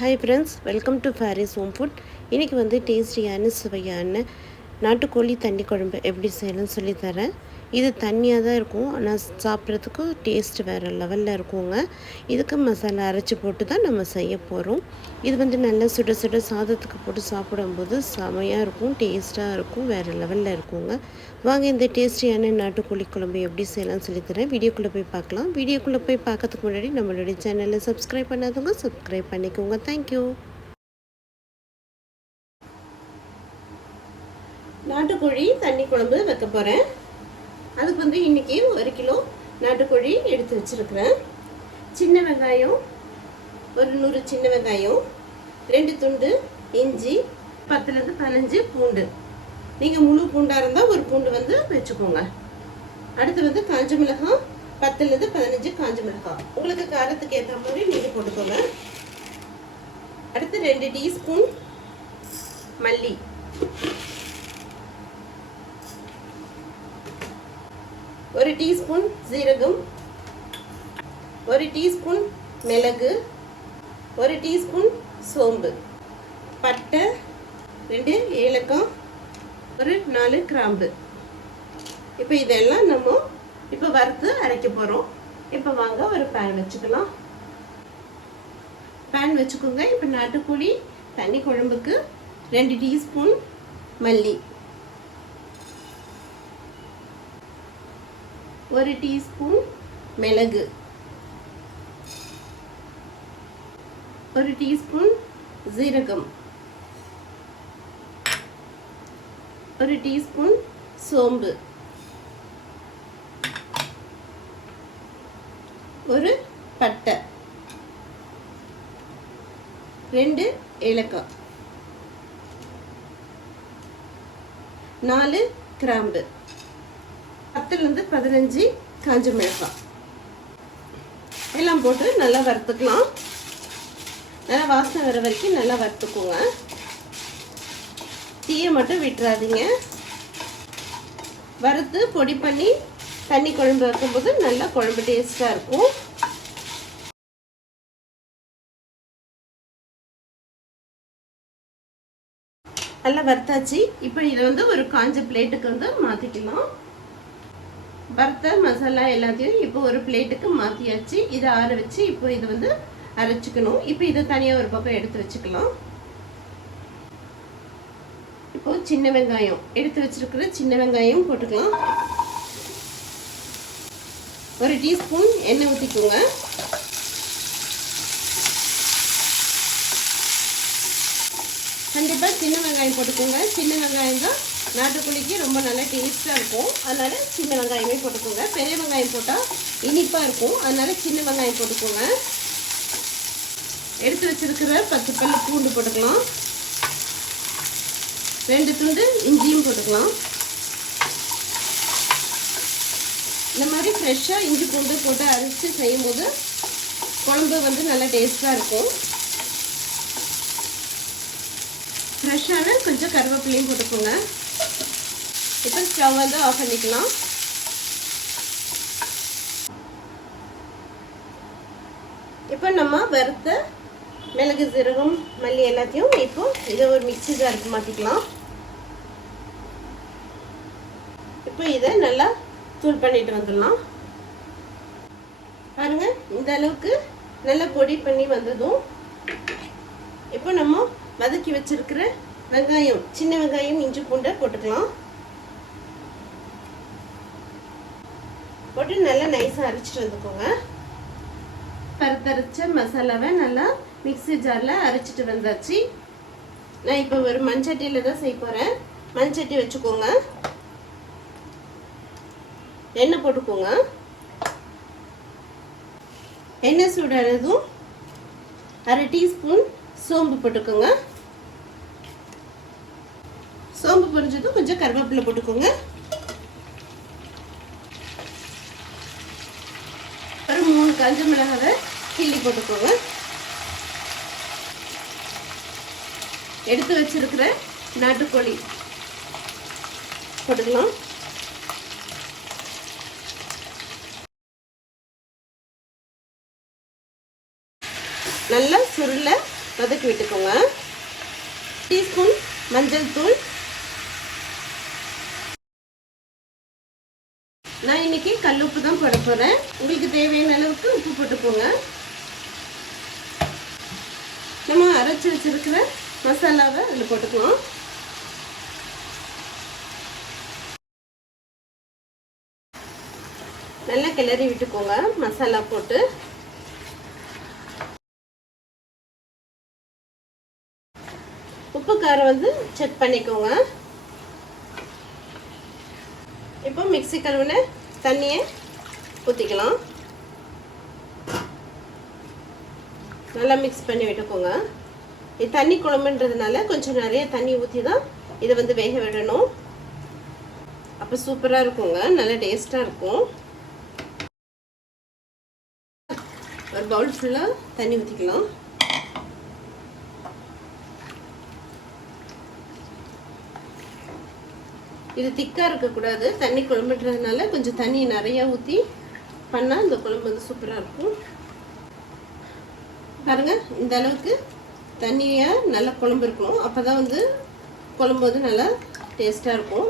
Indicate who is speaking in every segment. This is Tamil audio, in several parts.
Speaker 1: Hi friends welcome to Fairy's home food இன்றைக்கி வந்து டேஸ்டியான சுவையான நாட்டுக்கோழி தண்ணி குழம்பு எப்படி செய்யணும்னு சொல்லித்தரேன் இது தண்ணியாக தான் இருக்கும். ஆனால் சாப்பிட்றதுக்கு டேஸ்ட் வேறு லெவலில் இருக்குங்க. இதுக்கு மசாலா அரைச்சி போட்டு தான் நம்ம செய்ய போகிறோம் இது வந்து நல்லா சுட சுட சாதத்துக்கு போட்டு சாப்பிடும்போது செமையாக இருக்கும் டேஸ்ட்டாக இருக்கும் வேறு லெவலில் இருக்குங்க. வாங்க இந்த டேஸ்டியான நாட்டுக்கோழி குழம்பு எப்படி செய்யலாம்னு சொல்லித்தரேன் வீடியோக்குள்ளே போய் பார்க்கலாம். வீடியோக்குள்ளே போய் பார்க்கறதுக்கு முன்னாடி நம்மளுடைய சேனலை சப்ஸ்கிரைப் பண்ணாதவங்க சப்ஸ்கிரைப் பண்ணிக்கோங்க. தேங்க்யூ நாட்டுக்கோழி தண்ணி குழம்பு வைக்க போகிறேன் அதுக்கு வந்து இன்றைக்கி ஒரு கிலோ நாட்டுக்கோழி எடுத்து வச்சுருக்குறேன். சின்ன வெங்காயம் ஒரு நூறு சின்ன வெங்காயம் ரெண்டு துண்டு இஞ்சி பத்துலேருந்து பதினஞ்சு பூண்டு. நீங்கள் முழு பூண்டாக இருந்தால் ஒரு பூண்டு வந்து வச்சுக்கோங்க. அடுத்து வந்து காஞ்ச மிளகாய் பத்துலேருந்து பதினஞ்சு காஞ்ச மிளகாய். உங்களுக்கு காரத்துக்கு ஏற்ற மாதிரி நீங்கள் போட்டுக்கோங்க. அடுத்து ரெண்டு டீஸ்பூன் மல்லி. ஒரு டீஸ்பூன் சீரகம் ஒரு டீஸ்பூன் மிளகு ஒரு டீஸ்பூன் சோம்பு பட்டை ரெண்டு ஏலக்காய் ஒரு நாலு கிராம்பு. இப்போ இதெல்லாம் நம்ம இப்போ வறுத்து அரைக்க போகிறோம் இப்போ வாங்க ஒரு பேன் வச்சுக்கலாம். பேன் வச்சுக்கோங்க. இப்போ நாட்டுக்கோழி தண்ணி குழம்புக்கு ரெண்டு டீஸ்பூன் மல்லி. ஒரு டீஸ்பூன் மிளகு. ஒரு டீஸ்பூன் ஜீரகம். ஒரு டீஸ்பூன் சோம்பு. ஒரு பட்டை. ரெண்டு ஏலக்காய். நாலு கிராம்பு. பத்துலேருந்து பதினஞ்சு காஞ்ச மிளகாய். எல்லாம் போட்டு நல்லா வறுத்துக்கலாம். நல்லா வாசனை வர வரைக்கும் நல்லா வறுத்துக்கோங்க. தீயை மட்டும் விட்டுறாதீங்க. வறுத்து பொடி பண்ணி தண்ணி குழம்பு வைக்கும்போது நல்லா குழம்பு டேஸ்ட்டாக இருக்கும். நல்லா வறுத்தாச்சு. இப்போ இதை வந்து ஒரு காஞ்ச பிளேட்டுக்கு வந்து மாற்றிக்கலாம் வறுத்த மசாலா எல்லாத்தையும் இப்போ ஒரு பிளேட்டுக்கு மாற்றியாச்சு இதை ஆற வச்சு இப்போ இதை வந்து அரைச்சிக்கணும். இப்போ இதை தனியாக ஒரு பக்கம் எடுத்து வச்சுக்கலாம். இப்போ சின்ன வெங்காயம். எடுத்து வச்சிருக்கிற சின்ன வெங்காயம் போட்டுக்கலாம். ஒரு டீஸ்பூன் எண்ணெய் ஊற்றிக்கோங்க கண்டிப்பாக சின்ன வெங்காயம் போட்டுக்கோங்க. சின்ன வெங்காயம் தான் நாட்டுக்குழிக்கு ரொம்ப நல்லா டேஸ்ட்டாக இருக்கும். அதனால் சின்ன வெங்காயமே போட்டுக்கோங்க. பெரிய வெங்காயம் போட்டால் இனிப்பாக இருக்கும். அதனால் சின்ன வெங்காயம் போட்டுக்கோங்க. எடுத்து வச்சிருக்கிற பத்து பல் பூண்டு போட்டுக்கலாம். ரெண்டு துண்டு இஞ்சியும் போட்டுக்கலாம். இந்த மாதிரி ஃப்ரெஷ்ஷாக இஞ்சி பூண்டு போட்டு அரைச்சி செய்யும்போது குழம்பு வந்து நல்லா டேஸ்ட்டாக இருக்கும். ஃப்ரெஷ்ஷான கொஞ்சம் கருவேப்பிலையும் போட்டுக்கோங்க. இப்போ ஸ்டவ் வந்து ஆஃப் பண்ணிக்கலாம். இப்போ நம்ம வறுத்த மிளகு சீரகம் மல்லி எல்லாத்தையும் இப்போ இதை ஒரு மிக்சி ஜாருக்கு மாற்றிக்கலாம் இப்போ இதை நல்லா தூள் பண்ணிட்டு வந்துடலாம். பாருங்க இந்த அளவுக்கு நல்லா பொடி பண்ணி வந்ததும் இப்போ நம்ம வதக்கி வச்சிருக்கிற வெங்காயம் சின்ன வெங்காயம் இஞ்சி பூண்டை போட்டுக்கலாம். போட்டு நல்லா நைஸாக அரைச்சிட்டு வந்துக்கோங்க. பருத்தரைச்ச மசாலாவை நல்லா மிக்ஸி ஜாரில் அரைச்சிட்டு வந்தாச்சு. நான் இப்போ ஒரு மண்சட்டியில் தான் செய்ய போகிறேன் மண்சட்டி வச்சுக்கோங்க. எண்ணெய் போட்டுக்கோங்க. எண்ணெய் சூடானதும் அரை டீஸ்பூன் சோம்பு போட்டுக்கோங்க. சோம்பு பொரிஞ்சதும் கொஞ்சம் கருவேப்பிலை போட்டுக்கோங்க ஒரு மூணு கஞ்சி மிளகாவை கிள்ளி போட்டுக்கோங்க. எடுத்து வச்சிருக்கிற நாட்டுக்கோழி போட்டுக்கலாம். நல்லா சுருளை வதக்கி விட்டுக்கோங்க. டீஸ்பூன் மஞ்சள் தூள் நான் இன்னைக்கு கல் உப்பு தான் போட போகிறேன் உங்களுக்கு தேவையான அளவுக்கு உப்பு போட்டுக்கோங்க. நம்ம அரைச்சி வச்சுருக்கிற மசாலாவை அதில் போட்டுக்குவோம் நல்லா கிளறி விட்டுக்கோங்க மசாலா போட்டு. உப்பு காரம் வந்து செக் பண்ணிக்கோங்க. இப்போ மிக்ஸி கழுவுன தண்ணியை ஊற்றிக்கலாம் நல்லா மிக்ஸ் பண்ணி விட்டுக்கோங்க. இது தண்ணி குழம்புன்றதுனால கொஞ்சம் நிறைய தண்ணி ஊற்றி தான் இதை வந்து வேக விடணும். அப்போ சூப்பராக இருக்குங்க. நல்லா டேஸ்ட்டாக இருக்கும். ஒரு பவுல் ஃபுல்லாக தண்ணி ஊற்றிக்கலாம் இது திக்காக இருக்கக்கூடாது. தண்ணி குழம்புன்றதுனால கொஞ்சம் தண்ணி நிறையா ஊற்றி பண்ணால் இந்த குழம்பு வந்து சூப்பராக இருக்கும். பாருங்கள் இந்த அளவுக்கு தண்ணியாக நல்லா குழம்பு இருக்கணும் அப்போ தான் வந்து குழம்பு வந்து நல்லா டேஸ்ட்டாக இருக்கும்.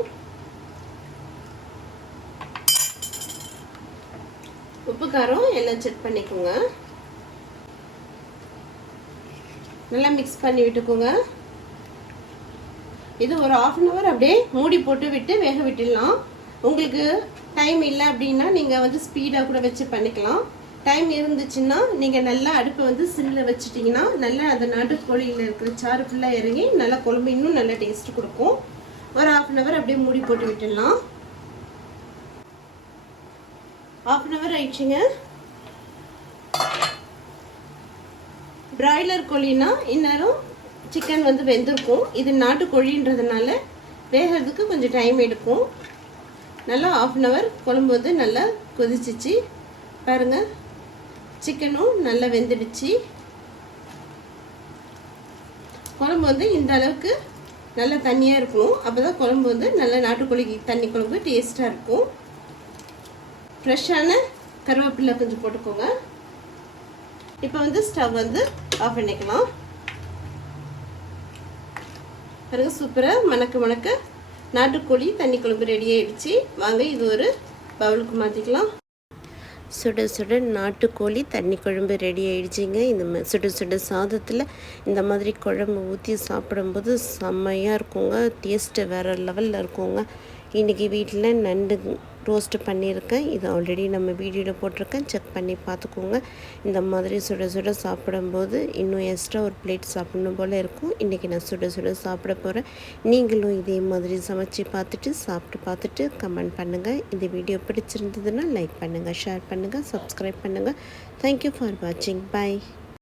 Speaker 1: உப்பு காரம் எல்லாம் செக் பண்ணிக்கோங்க. நல்லா மிக்ஸ் பண்ணி விட்டுக்கோங்க. இது ஒரு ஆஃப் அன் ஹவர் அப்படியே மூடி போட்டு விட்டு வேக விட்டுடலாம். உங்களுக்கு டைம் இல்லை அப்படின்னா நீங்கள் வந்து ஸ்பீடாக கூட வச்சு பண்ணிக்கலாம். டைம் இருந்துச்சுன்னா நீங்கள் நல்லா அடுப்பை வந்து சிம்மில் வச்சுட்டிங்கன்னா நல்லா அந்த நாட்டுக்கோழியில் இருக்கிற சாறு ஃபுல்லாக இறங்கி நல்லா குழம்பு இன்னும் நல்லா டேஸ்ட் கொடுக்கும். ஒரு ஆஃப் அன் ஹவர் அப்படியே மூடி போட்டு விட்டுடலாம். ஆஃப் அன் ஹவர் ஆயிடுச்சுங்க. பிராய்லர் கோழின்னா இந்நேரம் சிக்கன் வந்து வெந்திருக்கும். இது நாட்டுக்கோழின்றதுனால வேகிறதுக்கு கொஞ்சம் டைம் எடுக்கும். நல்லா ஆஃப் அன் ஹவர் குழம்பு வந்து நல்லா கொதிச்சிச்சு. பாருங்கள் சிக்கனும் நல்லா வெந்துடுச்சு. குழம்பு வந்து இந்த அளவுக்கு நல்லா தண்ணியாக இருக்கணும் அப்போ தான் குழம்பு வந்து நல்லா நாட்டுக்கோழி தண்ணி குழம்பு டேஸ்ட்டாக இருக்கும். ஃப்ரெஷ்ஷான கருவேப்பிலை கொஞ்சம் போட்டுக்கோங்க. இப்போ வந்து ஸ்டவ் வந்து ஆஃப் பண்ணிக்கலாம். பாருங்க சூப்பராக மணக்க மணக்க நாட்டுக்கோழி தண்ணி குழம்பு ரெடி ஆகிடுச்சு வாங்க இது ஒரு பவுலுக்கு மாற்றிக்கலாம் சுட சுட நாட்டுக்கோழி தண்ணி குழம்பு ரெடி ஆகிடுச்சிங்க இந்த சுட சுட சாதத்தில் இந்த மாதிரி குழம்பு ஊற்றி சாப்பிடும்போது செம்மையாக இருக்குங்க. டேஸ்ட்டு வேறு லெவலில் இருக்குங்க. இன்றைக்கி வீட்டில் நண்டு ரோஸ்ட் பண்ணியிருக்கேன். இது ஆல்ரெடி நம்ம வீடியோவில் போட்டிருக்கேன். செக் பண்ணி பார்த்துக்கோங்க. இந்த மாதிரி சுட சுட சாப்பிடும்போது இன்னும் எக்ஸ்ட்ரா ஒரு பிளேட் சாப்பிடணும் போல் இருக்கும். இன்றைக்கி நான் சுட சுட சாப்பிட போகிறேன் நீங்களும் இதே மாதிரி சமைச்சு பார்த்துட்டு சாப்பிட்டு பார்த்துட்டு கமெண்ட் பண்ணுங்கள் இந்த வீடியோ பிடிச்சிருந்ததுன்னா லைக் பண்ணுங்கள் ஷேர் பண்ணுங்கள் சப்ஸ்கிரைப் பண்ணுங்கள் தேங்க்யூ ஃபார் வாட்சிங் பாய்